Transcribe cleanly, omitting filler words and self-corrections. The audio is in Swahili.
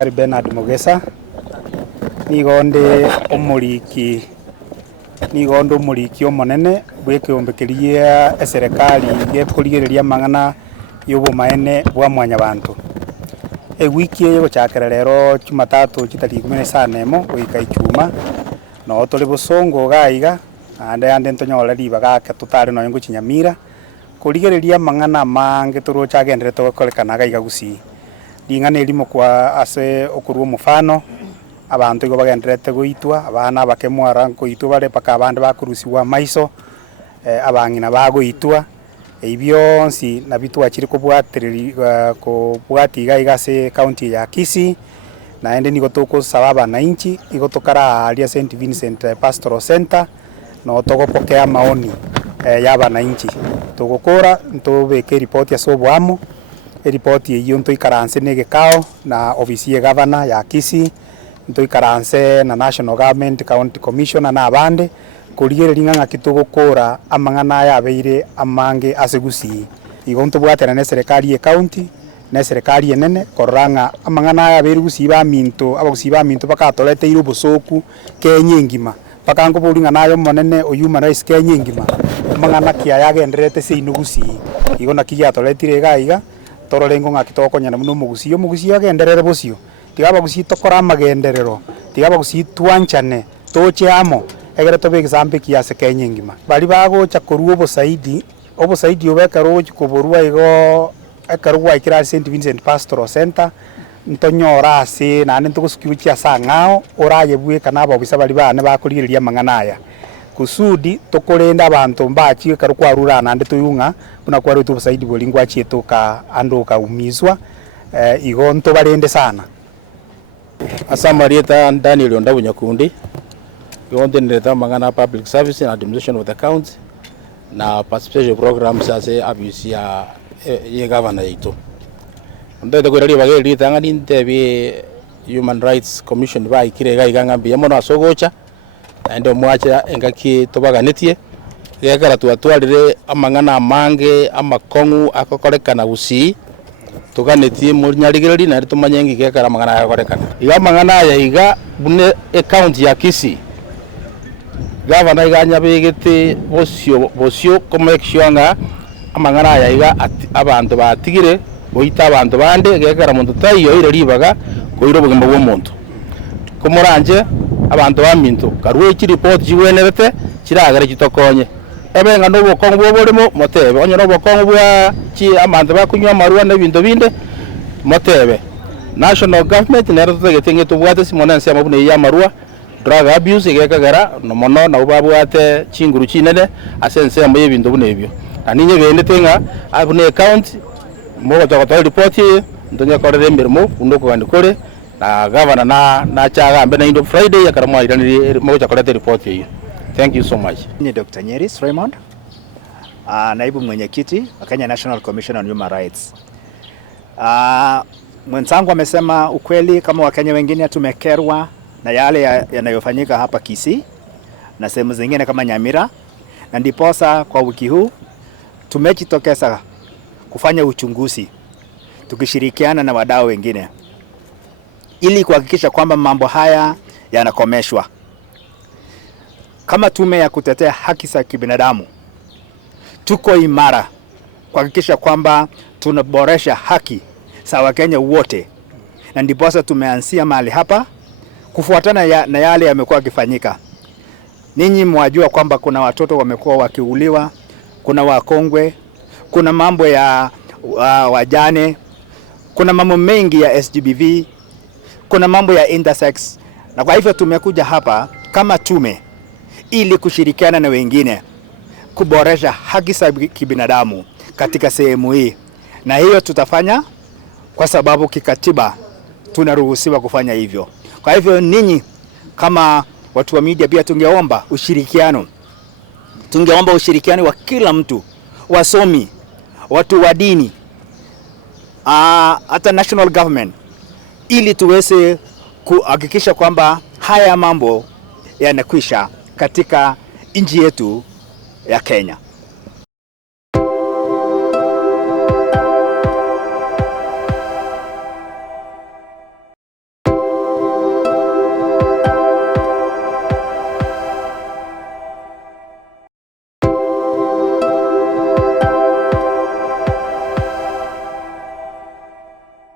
Bernard Mogesa nigonde omuriki omonene bw'ekiombekeria eserikali gekurigereria mang'ana y'obomaene bwa mwanyabantu. Ewiki eye gochakera rero Jumatatu tariki 11 goika Ijumaa no tuli bosongo gaiga ande ntonyora ribaga ke tutari no ngo chinyamira kurigereria mang'ana mange turochagenderete gokorekana gaiga gusi ling'ana elimo kwa ase okurwa mufano abantu igo bagenderete goitwa abana bakemwara goitwa bare paka abandi bakurusiwa maiso abang'ina bagoitwa ebyonsi nabitwachire kubwatiga igase county ya Kisii naende nigo tokosaba abananchi igo tokara aria St Vincent Pastoral Center no togopokea maoni y'abananchi togokora ntobeke report ya sobwamo report eyo ntoikaranse negekao na ofisi ya governor ya Kisii ntoikaranse na national government county commissioner na abande kurigereria ng'aki togokora amang'ana yabeire amange asegusi igo ntobwatera ne serikali ya county na serikali enene koranga amang'ana yabeire gusiba minto abagusiba minto bakatorete iro bosoku Kenya ngima pakango boringa nayo monene oyuma rice Kenya ngima amang'ana kia yagenderete seino gusi igo nakiyatoretire gaiga tororengo ng'aki tokonyana muno mugusi agenderere bosio tigaba gusi tokora amagenderero tigaba gusi twanchane tocheamo egere tobe example kiase Kenya ngima bali bagocha koruo obosaidi obekaro kuborwa igo ekarugwa ikira St Vincent Pastoral Center ntonyora ase nane ntogosukirukia sang'ao oraye bweka nabo bisa bali bane bakurigereria mang'ana aya kusudi tokorenda abantu mbachi ekaro kwarura nande tuyunga buna kwari obosaidi bolingwa chietoka andoka umizwa igo ntobarende sana Asamarieta Daniel Ondabunyakundi yondeneta mang'ana public service and administration of the county na participation programs ase abuse ya governor ito ndete kwirali bageri tangani ntebi human rights commission ba ikire igangambia mono asogocha ende mwacha engaki tobaganitie gekara twatwarire amang'ana amange amakong'u akokorekana gusi tuganetie munyarigiriri na tumanyengi gekara amang'ana akokorekana iga mang'ana aya iga bune account ya Kisii governor iganya begete bosio komekishwanga amang'ana aya iga abantu batigire boita abantu bande gekara muntu tayo ire ribaga koiro bugimba bwo muntu komoranje abantu baminto karwe ki report jiwenerete kiragare kitokonye ebenga no bokongo bwo borimo motebe onyo no bokongo bwa ki abantu bakunywa marwa na bindo binde motebe national government nero tutegete tubwate simonanse amabune ya marwa drug abuse gekagara no mono na ubabwate chinguru chinene asense amye bindo bune ebyo aninye bende tenga abune account mo to report ndonya korere mirimo ndoko kandikore na governor na chaga ambe na indo Friday akaramwa iranire mo korete report hiyo. Thank you so much. Ni Dr. Nyeris Raymond, naibu mwenyekiti wa Kenya National Commission on Human Rights. Mwenzangu amesema ukweli kama Wakenya wengine tumekerwa na yale yanayofanyika hapa Kisii na sehemu zingine kama Nyamira, na ndiposa kwa wiki huu tumejitokeza kufanya uchunguzi tukishirikiana na wadau wengine ili kuhakikisha kwamba mambo haya yanakomeshwa. Kama tume ya kutetea haki za kibinadamu tuko imara kuhakikisha kwamba tunaboresha haki za Wakenya wote, na ndiposa tumeanzia mahali hapa kufuatana na yale yamekuwa yakifanyika. Ninyi mwajua kwamba kuna watoto wamekuwa wakiuliwa, kuna wakongwe, kuna mambo ya wajane, kuna mambo mengi ya SGBV, kuna mambo ya intersex, na kwa hivyo tumekuja hapa kama tume ili kushirikiana na wengine kuboresha haki za kibinadamu katika sehemu hii, na hiyo tutafanya kwa sababu kikatiba tunaruhusiwa kufanya hivyo. Kwa hivyo ninyi kama watu wa media pia tungeomba ushirikiano wa kila mtu, wasomi, watu wa dini, hata national government, ili tuweze kuhakikisha kwamba haya mambo yanakwisha katika nchi yetu ya Kenya.